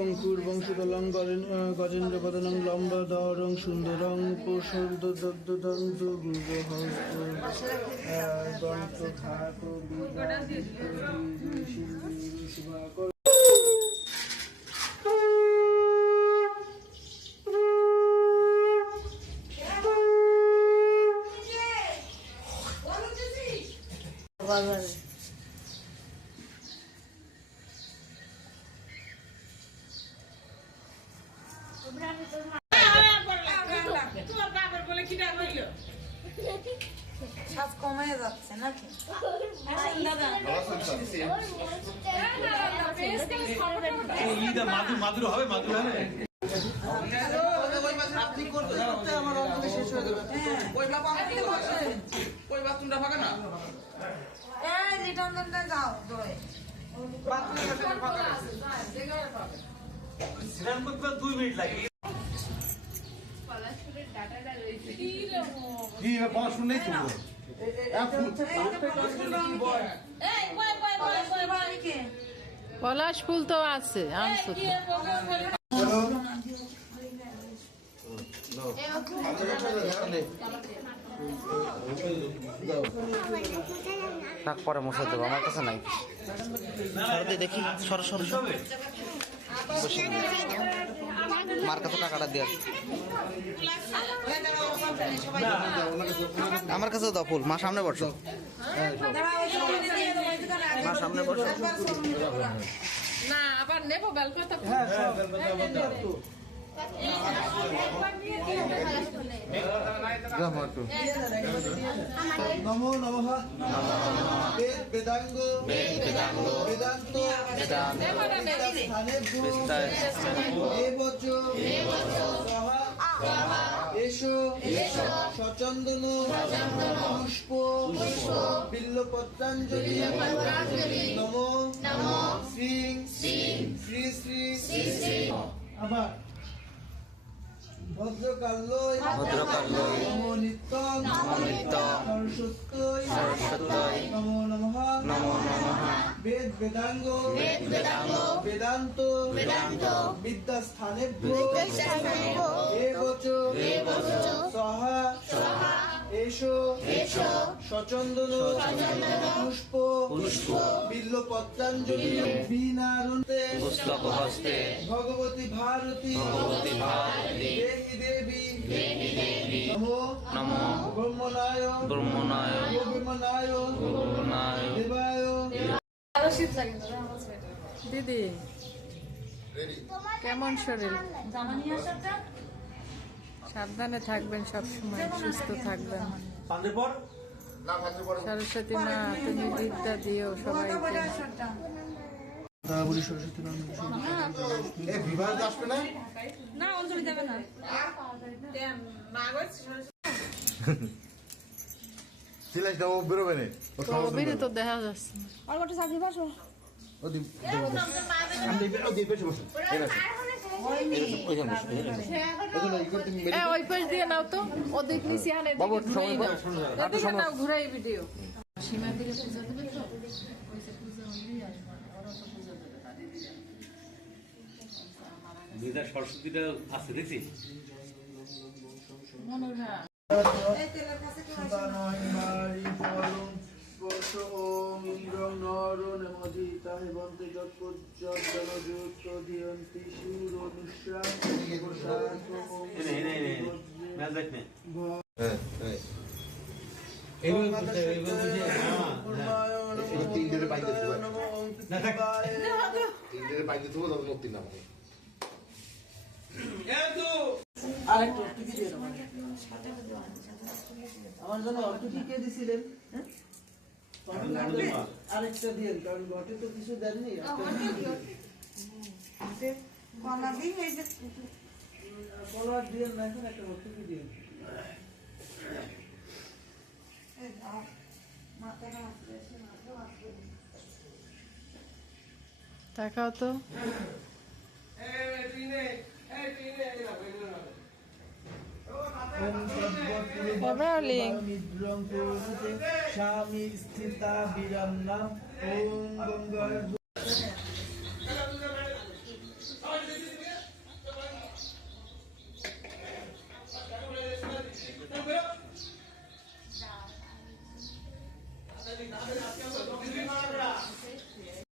অঙ্কুর বংশতলং গজেন্দ্রপদনং লম্বধরং সুন্দরং প্রসর্দদগ্ধদং কমে যাচ্ছে নাকি মাদুর হবে মাদুর হবে স্নান করতে 2 মিনিট লাগে পলাশ ফুল তো আছে আনছো পরে মশা দেবো আমার কাছে নাই দেখি সর সর মার কাছে টাকাটা দিয়ে আমার কাছে দাও ফুল মা সামনে বসো মা সামনে বসো না আবার নেবো বেলপাতা নমো নমঃ বেদাঙ্গ বেদান্ত এসো সচন্দন পুষ্প বিল্লপত্রাঞ্জলি নমো শ্রী শ্রী শ্রী আবার ভদ্রকাল্যই নমো নিত্যং সরস্বত্যই নমো নমঃ বেদাঙ্গ বেদান্ত বিদ্যাস্থানেভ্যো এবচ সহা এসো সচন্দন পুষ্প বিল্লপত্রাঞ্জলি বীণারুন্তে ভগবতী ভারতী দেবী নমো ব্রহ্মণায় দেবায়। দিদি কেমন শরীর? সাবধানে থাকবেন, সবসময় সুস্থ থাকবেন। সরস্বতী মা তুমি বিদ্যা দিও সবাইকে। সরস্বতী না অঞ্জলি দেবে না তো দেখা যাচ্ছে ওই পাশ দিয়ে নাও তো, ওদিক নিচে আনে নাও, ঘুরাই ভিডিও। সীমা দিলে পূজা দেবে তো, সরস্বতীটা আছে দেখছি আমার জন্য অর্থটি কে দিছিলেন? আরেকটা দিয়েন, কারণ ঘটে তো কিছু দেননি। কলার দিয়েন না, এখন একটা অর্থটি দিয়েন। তাকাও তো। স্বামী স্থিতা বিরাম নাম ওম গঙ্গা